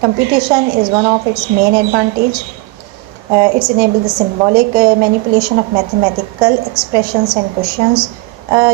computation is one of its main advantage. It's enabled the symbolic manipulation of mathematical expressions and questions.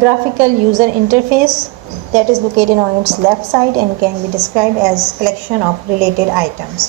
graphical user interface that is located on its left side and can be described as collection of related items،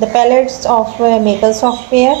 The palettes of Maple software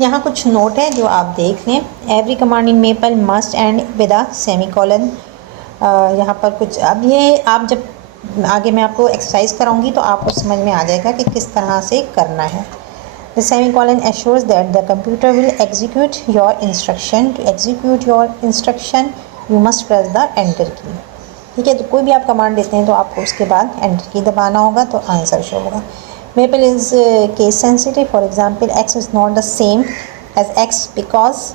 यहाँ कुछ note है जो आप देख लें. Every command in maple must and with a semi colon. यहाँ पर कुछ, अब ये आप जब आगे मैं आपको एक्सरसाइज कराऊंगी तो आपको समझ में आ जाएगा कि किस तरह से करना है. The semicolon assures that the computer will execute your instruction. To execute your instruction, you must press the enter key. ठीक है, तो कोई भी आप कमांड देते हैं तो आपको उसके बाद एंटर की दबाना होगा तो आंसर शो होगा. Maple is case sensitive. For example, x is not the same as x because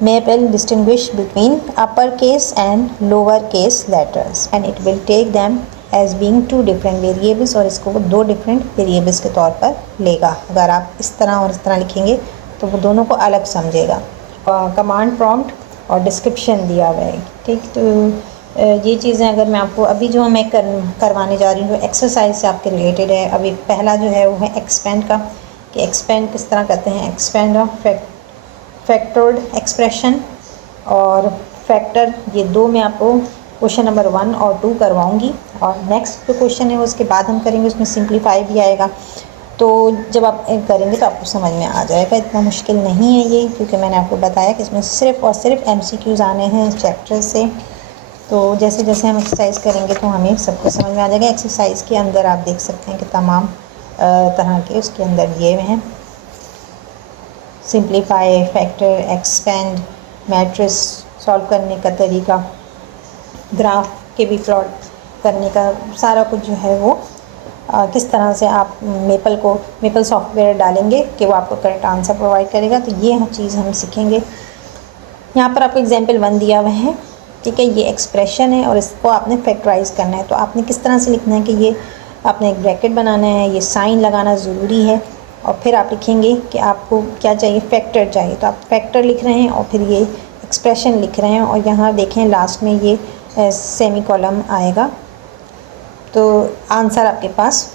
Maple distinguish between uppercase and lowercase letters and it will take them as being two different variables और इसको वो दो different variables के तौर पर लेगा. अगर आप इस तरह और इस तरह लिखेंगे तो वो दोनों को अलग समझेगा. कमांड प्रॉम्प्ट और डिस्क्रिप्शन दिया हुआ है. ठीक, तो ये चीज़ें अगर मैं आपको अभी जो मैं करवाने जा रही हूँ जो एक्सरसाइज से आपके रिलेटेड है. अभी पहला जो है वो है एक्सपेंड का, कि एक्सपेंड किस तरह करते हैं. एक्सपेंड ऑफ फैक्टर्ड एक्सप्रेशन और फैक्टर, ये दो मैं आपको क्वेश्चन नंबर 1 और 2 करवाऊंगी और नेक्स्ट जो क्वेश्चन है वो उसके बाद हम करेंगे. उसमें सिंप्लीफाई भी आएगा. तो जब आप करेंगे तो आपको समझ में आ जाएगा. इतना मुश्किल नहीं है ये, क्योंकि मैंने आपको बताया कि इसमें सिर्फ़ और सिर्फ MCQs आने हैं चैप्टर से. तो जैसे जैसे हम एक्सरसाइज करेंगे तो हमें सब कुछ समझ में आ जाएगा. एक्सरसाइज के अंदर आप देख सकते हैं कि तमाम तरह के उसके अंदर दिए हुए हैं. Simplify, factor, expand, matrix solve करने का तरीका, ग्राफ के भी प्लॉट करने का सारा कुछ जो है वो किस तरह से आप मेपल सॉफ्टवेयर डालेंगे कि वो आपको करेक्ट आंसर प्रोवाइड करेगा. तो ये चीज़ हम सीखेंगे. यहाँ पर आपको एग्जाम्पल 1 दिया हुआ है. ठीक है, ये एक्सप्रेशन है और इसको आपने फैक्टराइज करना है. तो आपने किस तरह से लिखना है कि ये आपने एक ब्रैकेट बनाना है, ये साइन लगाना ज़रूरी है और फिर आप लिखेंगे कि आपको क्या चाहिए, फैक्टर चाहिए. तो आप फैक्टर लिख रहे हैं और फिर ये एक्सप्रेशन लिख रहे हैं और यहाँ देखें लास्ट में ये सेमी कॉलम आएगा. तो आंसर आपके पास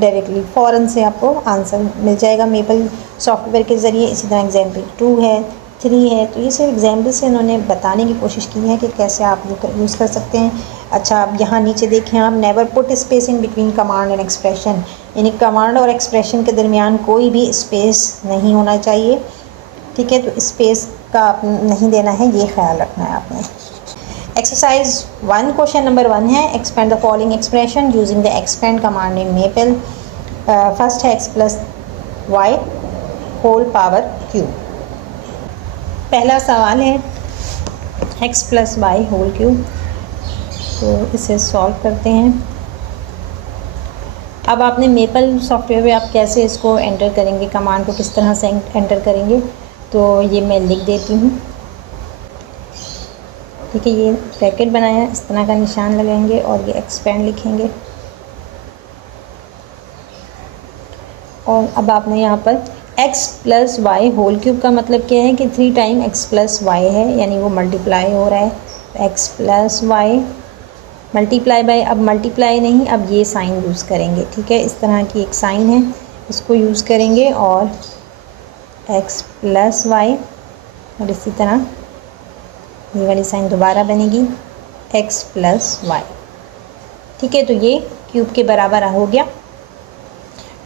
डायरेक्टली फ़ौरन से आपको आंसर मिल जाएगा मेपल सॉफ्टवेयर के ज़रिए. इसी तरह एग्जाम्पल 2 है, 3 है. तो ये सिर्फ एग्जाम्पल से इन्होंने बताने की कोशिश की है कि कैसे आप यूज़ कर सकते हैं. अच्छा, आप यहाँ नीचे देखें, आप never put space in between command and expression, यानी कमांड और एक्सप्रेशन के दरमियान कोई भी स्पेस नहीं होना चाहिए. ठीक है, तो स्पेस का नहीं देना है, ये ख्याल रखना है आपने. एक्सरसाइज 1 क्वेश्चन नंबर 1 है. Expand the following expression using the expand command in Maple. First है x plus y whole power cube. पहला सवाल है x plus y whole cube. तो इसे सॉल्व करते हैं. अब आपने मेपल सॉफ्टवेयर में आप कैसे इसको एंटर करेंगे, कमांड को किस तरह से एंटर करेंगे, तो ये मैं लिख देती हूँ. ठीक है, ये ब्रैकेट बनाया, इस तरह का निशान लगाएंगे और ये एक्सपेंड लिखेंगे. और अब आपने यहाँ पर x plus y whole cube का मतलब क्या है कि 3 टाइम x प्लस वाई है, यानी वो मल्टीप्लाई हो रहा है. x plus y multiply by, अब मल्टीप्लाई नहीं, अब ये साइन यूज़ करेंगे. ठीक है, इस तरह की एक साइन है, इसको यूज़ करेंगे और x प्लस वाई और इसी तरह ये वाली साइन दोबारा बनेगी x प्लस वाई. ठीक है, तो ये क्यूब के बराबर हो गया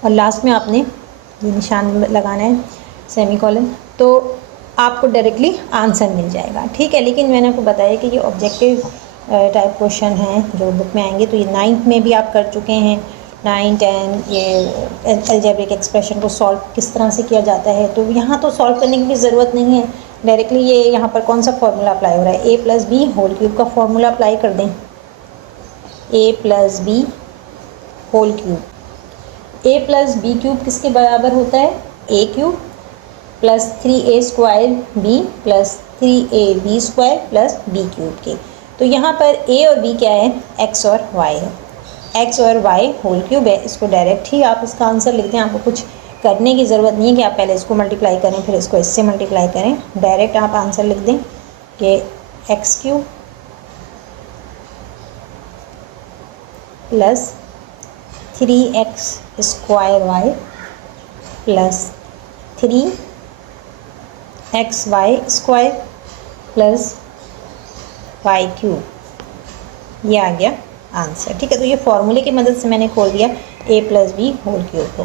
और लास्ट में आपने ये निशान लगाना है सेमी कॉलन, तो आपको डायरेक्टली आंसर मिल जाएगा. ठीक है, लेकिन मैंने आपको बताया कि ये ऑब्जेक्टिव टाइप क्वेश्चन हैं जो बुक में आएंगे. तो ये 9th में भी आप कर चुके हैं, 9, 10. ये अलजेब्रिक एक्सप्रेशन को सॉल्व किस तरह से किया जाता है, तो यहाँ तो सॉल्व करने की भी ज़रूरत नहीं है. डायरेक्टली ये यहाँ पर कौन सा फार्मूला अप्लाई हो रहा है, a plus b whole cube का फार्मूला अप्लाई कर दें. a plus b whole cube. a plus b cube किसके बराबर होता है, a cube plus 3a square b plus 3ab square plus b cube के. तो यहाँ पर a और b क्या है, x और y है. x और y होल क्यूब है. इसको डायरेक्ट ही आप इसका आंसर लिख दें. आपको कुछ करने की ज़रूरत नहीं है कि आप पहले इसको मल्टीप्लाई करें फिर इसको इससे मल्टीप्लाई करें. डायरेक्ट आप आंसर लिख दें कि x cube plus 3x square y plus 3xy square plus y cube, ये आ गया आंसर. ठीक है, तो ये फॉर्मूले की मदद से मैंने खोल दिया a plus b whole cube को.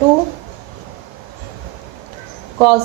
2، cos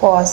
cos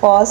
cos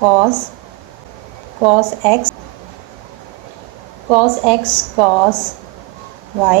cos x cos y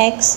x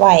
y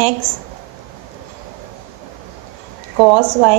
x cos y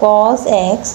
cos x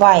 y۔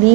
b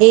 a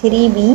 3b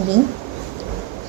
b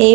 a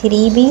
3b،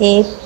a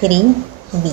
3b،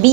b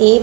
a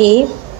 a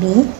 b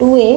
2a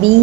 b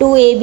2ab،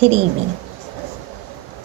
3b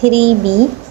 3b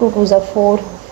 2 2 4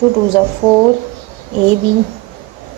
2 2 4 ab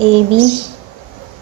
ab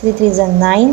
3 3 9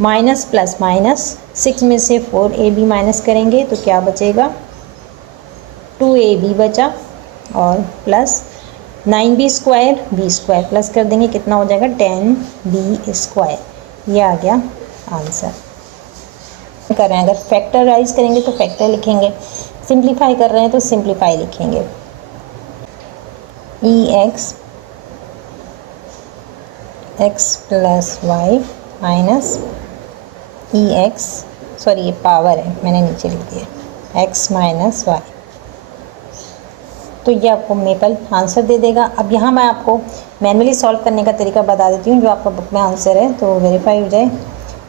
minus plus minus, 6 में से 4ab minus करेंगे तो क्या बचेगा, 2ab बचा, और plus 9b square, b square plus कर देंगे, कितना हो जाएगा 10b स्क्वायर। ये आ गया आंसर। कर रहे हैं अगर फैक्टराइज करेंगे तो फैक्टर लिखेंगे, सिंप्लीफाई कर रहे हैं तो सिंप्लीफाई लिखेंगे। ex x plus y minus ex, sorry ये पावर है मैंने नीचे लिख दिया, x माइनस वाई, तो ये आपको मेपल आंसर दे देगा। अब यहाँ मैं आपको मैनुअली सॉल्व करने का तरीका बता देती हूँ, जो आपका बुक में आंसर है तो वेरीफाई हो जाए,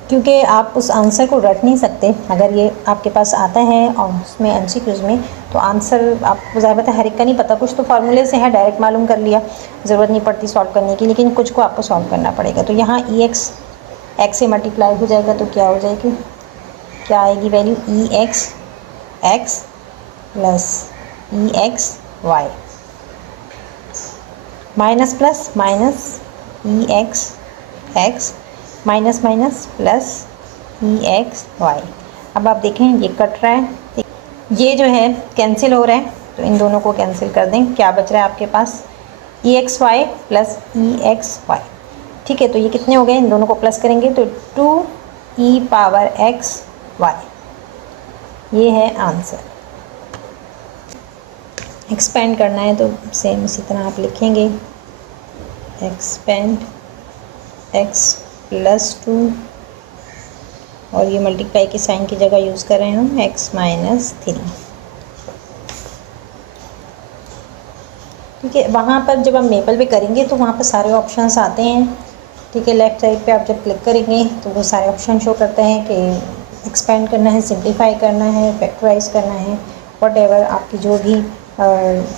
क्योंकि आप उस आंसर को रट नहीं सकते। अगर ये आपके पास आता है और उसमें MCQs में, तो आंसर आपको ज़्यादा पता है, हर एक का नहीं पता, कुछ तो फार्मूले से है डायरेक्ट मालूम कर लिया, ज़रूरत नहीं पड़ती सॉल्व करने की, लेकिन कुछ को आपको सॉल्व करना पड़ेगा। तो यहाँ ex x से मल्टीप्लाई हो जाएगा तो क्या हो जाएगी, क्या आएगी value, ex x plus ex y, minus plus minus ex x minus minus plus ex y। अब आप देखें ये कट रहा है, ये जो है कैंसिल हो रहा है, तो इन दोनों को कैंसिल कर दें, क्या बच रहा है आपके पास, exy प्लस exy। ठीक है, तो ये कितने हो गए, इन दोनों को प्लस करेंगे तो 2e पावर x y, ये है आंसर। एक्सपेंड करना है तो सेम इसी तरह आप लिखेंगे, एक्सपेंड x प्लस 2, और ये मल्टीप्लाई के साइन की जगह यूज़ कर रहे हैं हम, x माइनस 3। ठीक है, वहाँ पर जब हम मेपल पे करेंगे तो वहाँ पर सारे ऑप्शंस आते हैं। ठीक है, लेफ़्ट साइड पे आप जब क्लिक करेंगे तो वो सारे ऑप्शन शो करते हैं कि एक्सपेंड करना है, सिंप्लीफाई करना है, फैक्टराइज करना है, व्हाटएवर आपकी जो भी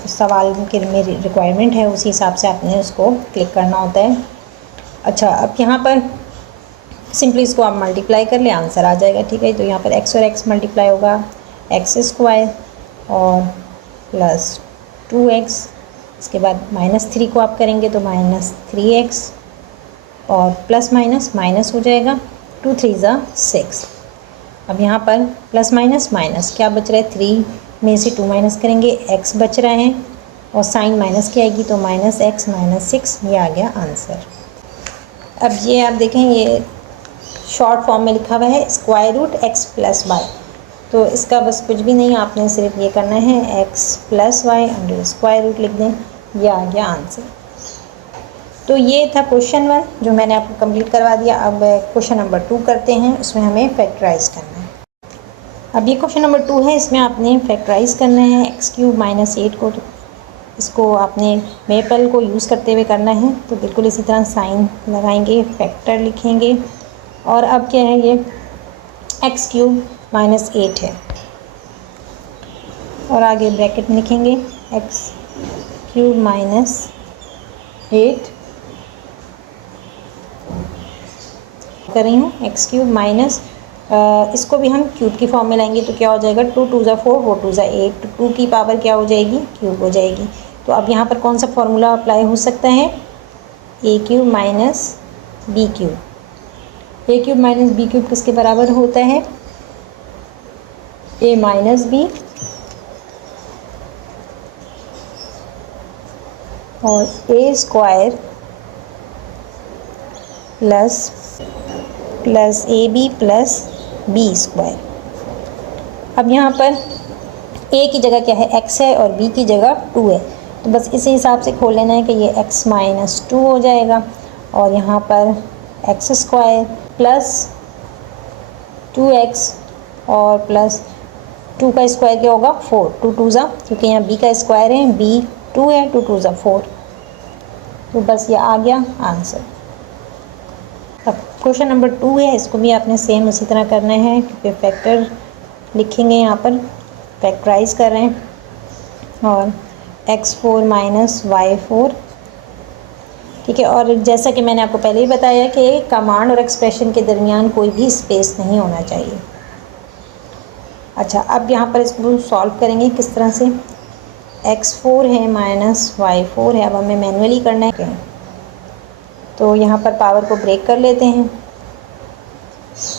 सवाल के में रिक्वायरमेंट है उसी हिसाब से आपने उसको क्लिक करना होता है। अच्छा, अब यहाँ पर सिंपली इसको आप मल्टीप्लाई कर ले, आंसर आ जाएगा। ठीक है, तो यहाँ पर x और x मल्टीप्लाई होगा, x स्क्वायर और प्लस 2x, इसके बाद -3 को आप करेंगे तो -3x, और प्लस माइनस माइनस हो जाएगा, 2 3 6। अब यहाँ पर प्लस माइनस माइनस क्या बच रहा है, 3 में से 2 माइनस करेंगे, x बच रहा है, और साइन माइनस की आएगी तो -x -6, ये आ गया आंसर। अब ये आप देखें, ये शॉर्ट फॉर्म में लिखा हुआ है square root x plus y, तो इसका बस कुछ भी नहीं, आपने सिर्फ ये करना है x plus y under square root लिख दें, ये आ गया आंसर। तो ये था क्वेश्चन 1 जो मैंने आपको कंप्लीट करवा दिया। अब क्वेश्चन नंबर 2 करते हैं, उसमें हमें फैक्टराइज करना है। अब ये क्वेश्चन नंबर 2 है, इसमें आपने फैक्टराइज करना है x³ माइनस 8 को, तो इसको आपने मेपल को यूज़ करते हुए करना है। तो बिल्कुल इसी तरह साइन लगाएंगे, फैक्टर लिखेंगे, और अब क्या है, ये x³ माइनस 8 है, और आगे ब्रैकेट में लिखेंगे x³ माइनस 8 कर रही हूँ, x³ माइनस, इसको भी हम क्यूब की फॉर्म में लाएंगे तो क्या हो जाएगा, 2 2 4 4 2 8, 2 की पावर क्या हो जाएगी, क्यूब हो जाएगी। तो अब यहाँ पर कौन सा फॉर्मूला अप्लाई हो सकता है, a³ minus b³, a³ minus b³ किसके बराबर होता है, a माइनस b, और a square plus ab plus b square. अब यहाँ पर a की जगह क्या है, x है, और b की जगह 2 है, तो बस इसी हिसाब से खोल लेना है कि ये x माइनस 2 हो जाएगा, और यहाँ पर x स्क्वायर प्लस 2x और प्लस 2 का स्क्वायर क्या होगा, 4, 2 2 क्योंकि यहाँ b का स्क्वायर है, b 2 है, 2 2 4, तो बस ये आ गया आंसर। अब क्वेश्चन नंबर 2 है, इसको भी आपने सेम उसी तरह करना है, क्योंकि फैक्टर लिखेंगे, यहाँ पर फैक्टराइज कर रहे हैं, और x4 माइनस y4। ठीक है, और जैसा कि मैंने आपको पहले ही बताया कि कमांड और एक्सप्रेशन के दरमियान कोई भी स्पेस नहीं होना चाहिए। अच्छा, अब यहाँ पर इसको सॉल्व करेंगे किस तरह से, x4 है माइनस y4 है, अब हमें मैनुअली करना है, तो यहाँ पर पावर को ब्रेक कर लेते हैं,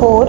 4،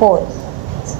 4،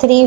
3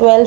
12،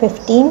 15،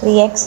3x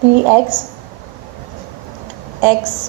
3x x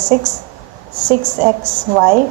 6، 6xy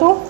2،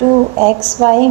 2xy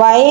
y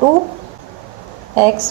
2x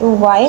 2y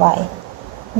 y.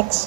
x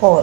4.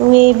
2ab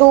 2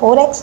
4x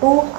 2